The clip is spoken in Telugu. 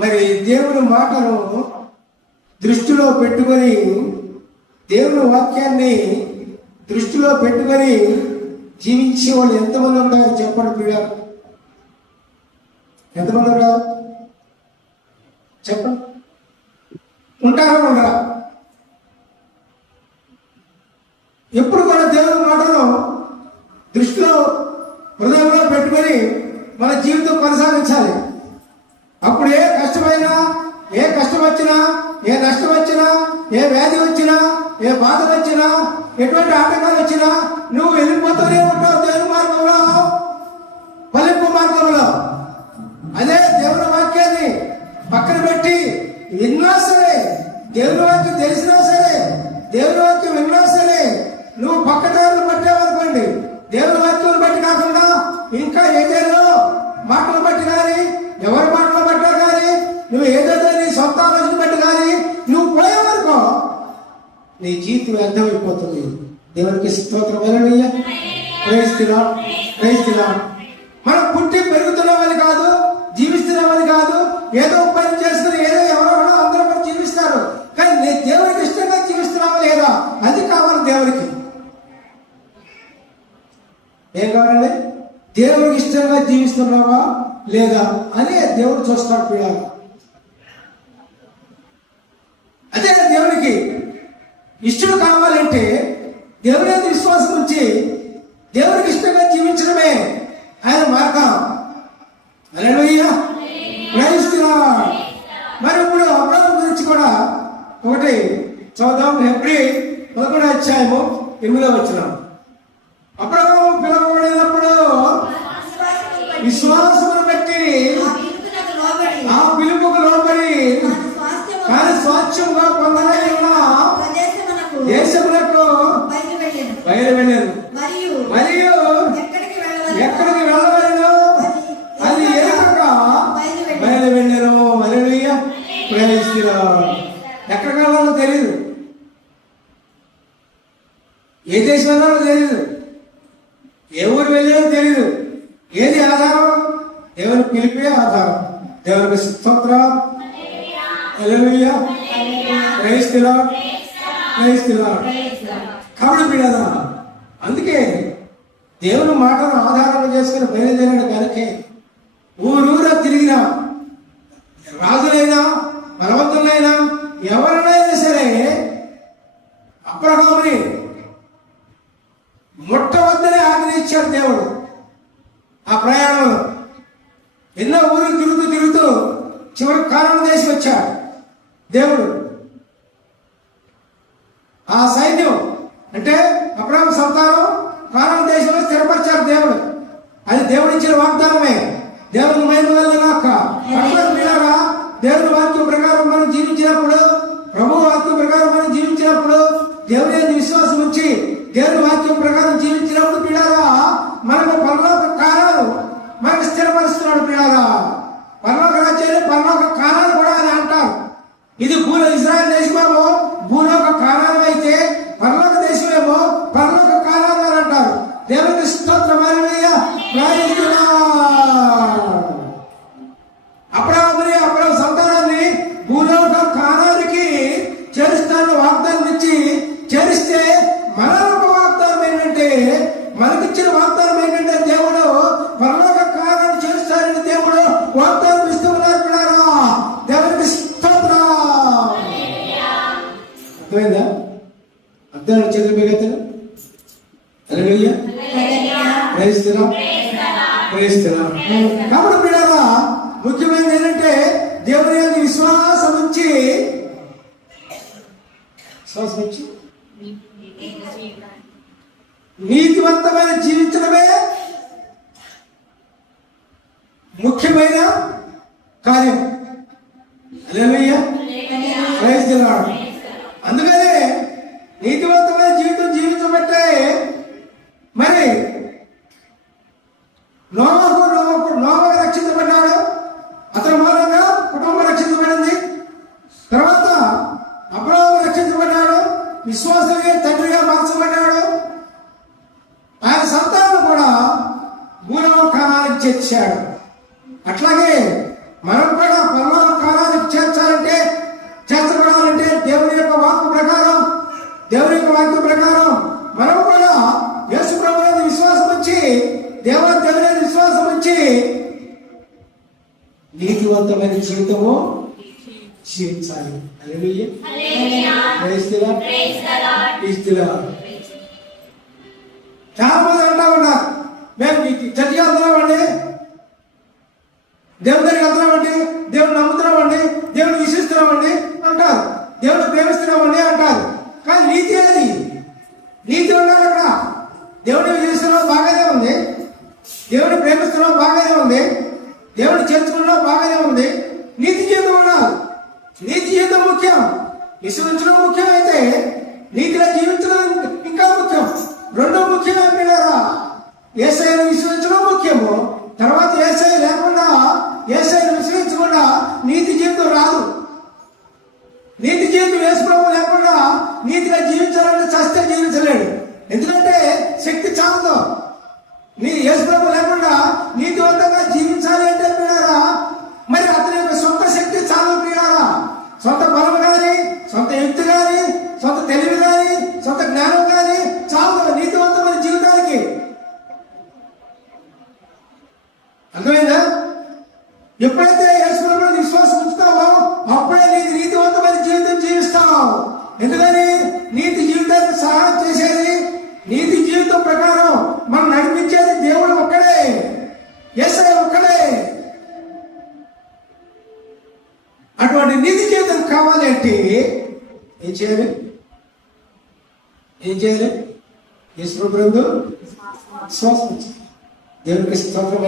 మరి దేవుని మాటను దృష్టిలో పెట్టుకొని దేవుని వాక్యాన్ని దృష్టిలో పెట్టుకొని జీవించే వాళ్ళు ఎంతమంది ఉంటారు చెప్పండి పీడ ఎంతమంది ఉంటారు? చెప్పండి. ఉంటారా ఉండరా? ఎప్పుడు కూడా దేవుని మాటను దృష్టిలో హృదయంలో పెట్టుకొని మన జీవితం కొనసాగించాలి. అప్పుడే కష్టమైనా ఏ కష్టం వచ్చినా ఏ నష్టం వచ్చినా ఏ వ్యాధి వచ్చినా ఏ బాధ వచ్చినా ఎటువంటి ఆటంకాలు వచ్చినా నువ్వు వెళ్ళిపోతూనే ఉంటావు దేవుని మార్గంలో. ఫలింపు మార్గంలో. అదే దేవుని వాక్యాన్ని పక్కన పెట్టి విన్నా సరే దేవుని వాక్యం తెలిసినా సరే దేవుని వాక్యం విన్నా సరే నువ్వు పక్కదారులు పట్టావనుకోండి దేవుని వాక్యం బట్టి కాకుండా ఇంకా ఏదేదో మాటలు బట్టి కానీ ఎవరు నీ జీవితం వ్యర్థమైపోతుంది. దేవునికి స్తోత్రం. వెళ్ళనయ్యా ప్రయత్నిరా ప్రయత్నిరా మనం పుట్టి పెరుగుతున్నామని కాదు జీవిస్తున్నామని కాదు ఏదో పని చేస్తున్న ఏదో ఎవరో అందరూ కూడా జీవిస్తారు. కానీ నీ దేవునికి ఇష్టంగా జీవిస్తున్నావా లేదా? అది కావాలి దేవునికి ఏం కావాలండి? దేవునికి ఇష్టంగా జీవిస్తున్నావా లేదా? అని దేవుడు చూస్తాడు పిల్లలు అదే దేవునికి ఇష్టం కావాలంటే దేవుని మీద విశ్వాసం ఉంచి దేవునికి ఇష్టంగా జీవించడమే ఆయన మార్గం. అలెలుయ్యా మరి ఇప్పుడు అబ్రాహం గురించి కూడా ఒకటి చదువుదాం. హెబ్రి పదకొండు అధ్యాయము ఎనిమిదో వచ్చిన అబ్రాహం పిలవబడినప్పుడు విశ్వాసం ఏ దేశం వెళ్ళాలో తెలియదు ఏ ఊరు వెళ్ళాలో తెలియదు ఏది ఆధారం? దేవుని పిలిపే ఆధారం. దేవునికి స్తోత్ర. కాబట్టి బిడదా అందుకే దేవుని మాటను ఆధారం చేసుకుని బయలుదేరాడు కనుకే ఊరూరా తిరిగినా రాజులైనా బలవంతులైనా ఎవరినైనా సరే అప్రహాముని ఆజ్ఞ దేవుడు. ఆ ప్రయాణంలో ఎన్నో ఊరు తిరుగుతూ తిరుగుతూ చివరి కారణం దేశం వచ్చాడు. దేవుడు ఆ సైన్యం అంటే అబ్రహం సంతానం కారణం దేశంలో స్థిరపరిచారు దేవుడు. అది దేవుడిచ్చిన వాగ్దానమే. దేవుని మహిమ వెళ్ళినాక కాబట్టి పిల్లరా ముఖ్యమైనది ఏంటంటే దేవుని యొక్క విశ్వాసం ఉంచి విశ్వాసం ఉంచి నీతివంతమైన జీవించడమే ముఖ్యమైన కార్యం. లార్డ్. అందుకనే విశ్వాసమే తండ్రిగా మార్చబడ్డాడు. ఆయన సంతానం కూడా మూలవకాలానికి చేర్చాడు. అట్లాగే మనం కూడా పరలోక చేర్చాలంటే చేర్చబడాలంటే దేవుని యొక్క వాక్కు ప్రకారం దేవుని యొక్క వాక్కు ప్రకారం మనం కూడా యేసు ప్రభు విశ్వాసం వచ్చి దేవుని దేవుని విశ్వాసం వచ్చి నీతివంతమైన జీవితము Lord. చాలా మంది అంటా ఉన్నారు. మేము చర్చకి వెళ్తున్నామండి. దేవుని దగ్గరికి వెళ్తున్నామండి. దేవుని నమ్ముతున్నామండి. దేవుని విశ్వసిస్తున్నామండి అంటారు. దేవుని ప్రేమిస్తున్నామండి అంటారు. కానీ నీతి ఏది? నీతి ఉండాలి అక్కడ. దేవుని విశ్వసిస్తున్నాం బాగానే ఉంది. దేవుని ప్రేమిస్తున్నాం బాగానే ఉంది. దేవుని చేర్చుకున్నాం బాగానే ఉంది. నీతి జీవితం ఉండాలి. నీతి జీవితం ముఖ్యం. విశ్వించడం ముఖ్యం అయితే నీతిగా జీవించడం ఇంకా ముఖ్యం. రెండో ముఖ్యమైన పిల్లరా ఏసైను విశ్వించడం ముఖ్యము. తర్వాత ఏసై లేకుండా ఏసైను విశ్వసించకుండా నీతి జీవితం రాదు. నీతి జీవితం వేసుకోవడం లేకుండా నీతిగా జీవించాలంటే చస్తే జీవించలేడు అటువంటి నీతి జీవితం కావాలి అంటే ఏం చేయాలి? ఏం చేయాలి? యేసుప్రభు విశ్వాసం ఉంచాలి. దేవునికి స్తోత్రం